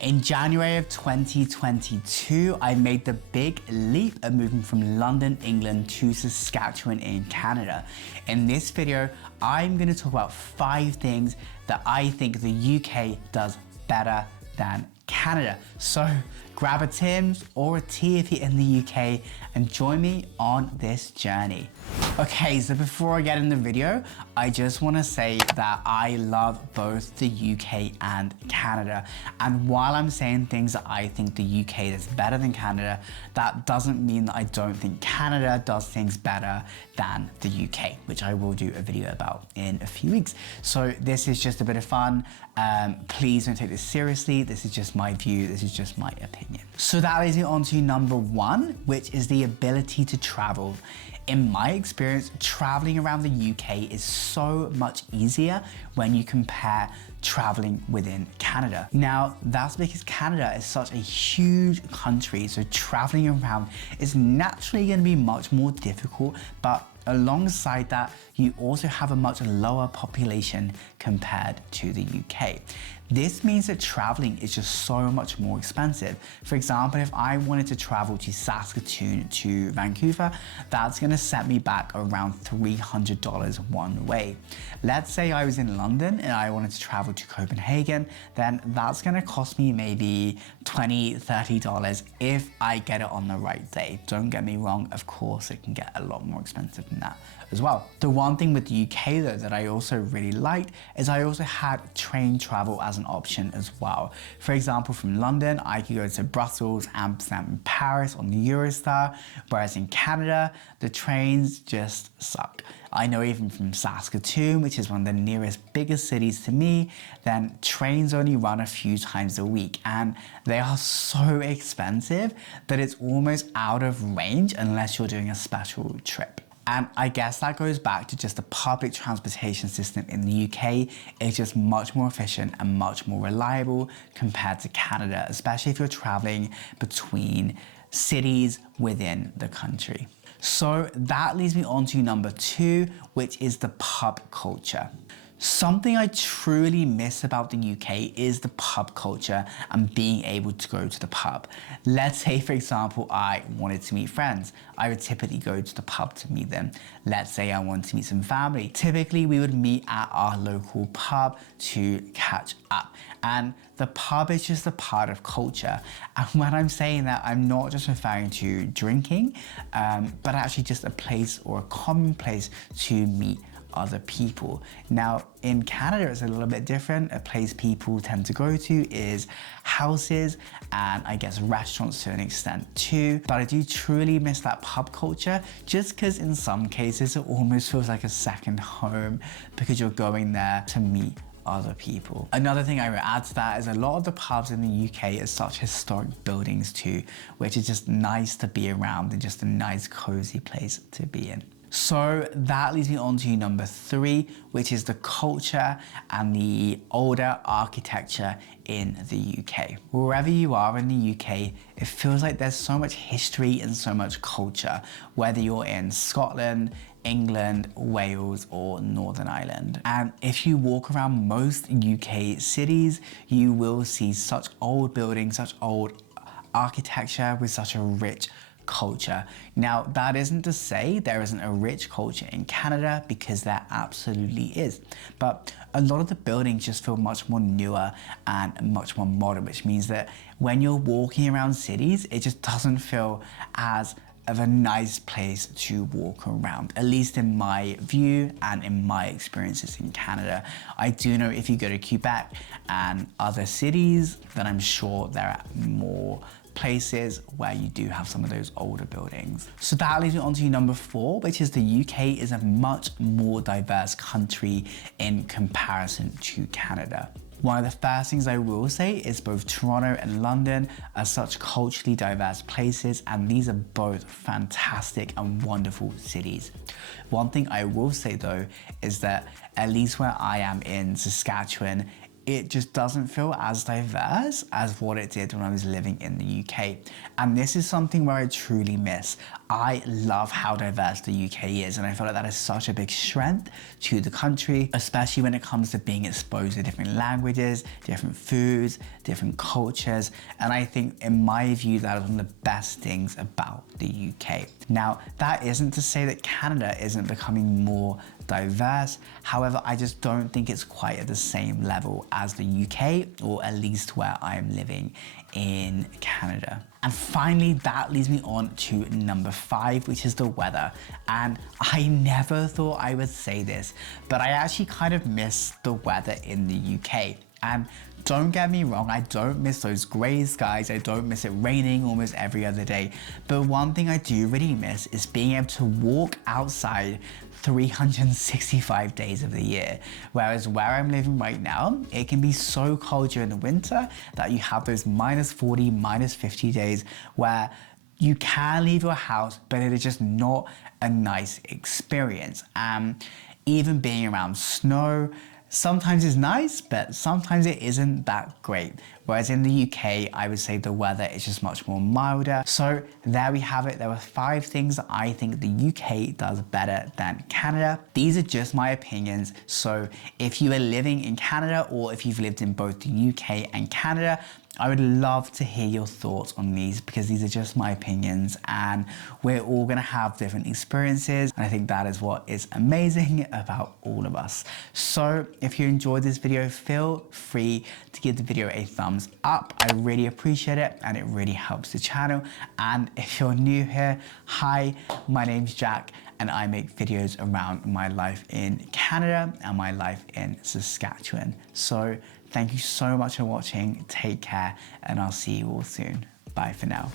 In January of 2022, I made the big leap of moving from London, England to Saskatchewan in Canada. In this video, I'm going to talk about 5 things that I think the UK does better than Canada. So grab a Tim's or a tea if you're in the UK and join me on this journey. Okay, so before I get in the video, I just want to say that I love both the UK and Canada. And while I'm saying things that I think the UK does better than Canada, that doesn't mean that I don't think Canada does things better than the UK, which I will do a video about in a few weeks. So this is just a bit of fun. Please don't take this seriously. This is just my view. This is just my opinion. So that leads me on to number 1, which is the ability to travel. In my experience, traveling around the UK is so much easier when you compare traveling within Canada. Now, that's because Canada is such a huge country, so traveling around is naturally going to be much more difficult, but alongside that, you also have a much lower population compared to the UK. This means that traveling is just so much more expensive. For example, if I wanted to travel to Saskatoon to Vancouver, that's gonna set me back around $300 one way. Let's say I was in London and I wanted to travel to Copenhagen, then that's gonna cost me maybe $20, $30 if I get it on the right day. Don't get me wrong, of course it can get a lot more expensive than that as well. The one thing with the UK though that I also really liked is I also had train travel as an option as well. For example, from London, I could go to Brussels, Amsterdam, and Paris on the Eurostar, whereas in Canada, the trains just suck. I know even from Saskatoon, which is one of the nearest biggest cities to me, then trains only run a few times a week and they are so expensive that it's almost out of range unless you're doing a special trip. And I guess that goes back to just the public transportation system in the UK is just much more efficient and much more reliable compared to Canada, especially if you're traveling between cities within the country. So that leads me on to number 2, which is the pub culture. Something I truly miss about the UK is the pub culture and being able to go to the pub. Let's say, for example, I wanted to meet friends. I would typically go to the pub to meet them. Let's say I wanted to meet some family. Typically, we would meet at our local pub to catch up. And the pub is just a part of culture. And when I'm saying that, I'm not just referring to drinking, but actually just a place or a common place to meet other people. Now, in Canada, it's a little bit different. A place people tend to go to is houses and I guess restaurants to an extent too. But I do truly miss that pub culture just because in some cases it almost feels like a second home because you're going there to meet other people. Another thing I would add to that is a lot of the pubs in the UK are such historic buildings too, which is just nice to be around and just a nice cozy place to be in. So that leads me on to number 3, which is the culture and the older architecture in the UK. Wherever you are in the UK, it feels like there's so much history and so much culture, whether you're in Scotland, England, Wales, or Northern Ireland. And if you walk around most UK cities, you will see such old buildings, such old architecture with such a rich culture. Now, that isn't to say there isn't a rich culture in Canada, because there absolutely is. But a lot of the buildings just feel much more newer and much more modern, which means that when you're walking around cities, it just doesn't feel as of a nice place to walk around, at least in my view and in my experiences in Canada. I do know if you go to Quebec and other cities, then I'm sure there are more places where you do have some of those older buildings. So that leads me on to number 4, which is the UK is a much more diverse country in comparison to Canada. One of the first things I will say is both Toronto and London are such culturally diverse places, and these are both fantastic and wonderful cities. One thing I will say though is that at least where I am in Saskatchewan, it just doesn't feel as diverse as what it did when I was living in the UK. And this is something where I truly miss. I love how diverse the UK is, and I feel like that is such a big strength to the country, especially when it comes to being exposed to different languages, different foods, different cultures, and I think in my view that is one of the best things about the UK. Now, that isn't to say that Canada isn't becoming more diverse. However, I just don't think it's quite at the same level as the UK, or at least where I'm living in Canada. And finally, that leads me on to number 5, which is the weather. And I never thought I would say this, but I actually kind of miss the weather in the UK. And don't get me wrong, I don't miss those grey skies, I don't miss it raining almost every other day. But one thing I do really miss is being able to walk outside 365 days of the year. Whereas where I'm living right now, it can be so cold during the winter that you have those -40, -50 days where you can leave your house, but it is just not a nice experience. Even being around snow, sometimes it's nice, but sometimes it isn't that great. Whereas in the UK, I would say the weather is just much more milder. So there we have it. There were 5 things that I think the UK does better than Canada. These are just my opinions. So if you are living in Canada, or if you've lived in both the UK and Canada, I would love to hear your thoughts on these, because these are just my opinions and we're all gonna have different experiences. And I think that is what is amazing about all of us. So if you enjoyed this video, feel free to give the video a thumbs up. I really appreciate it and it really helps the channel. And if you're new here, hi, my name's Jack and I make videos around my life in Canada and my life in Saskatchewan. So thank you so much for watching, take care, and I'll see you all soon. Bye for now.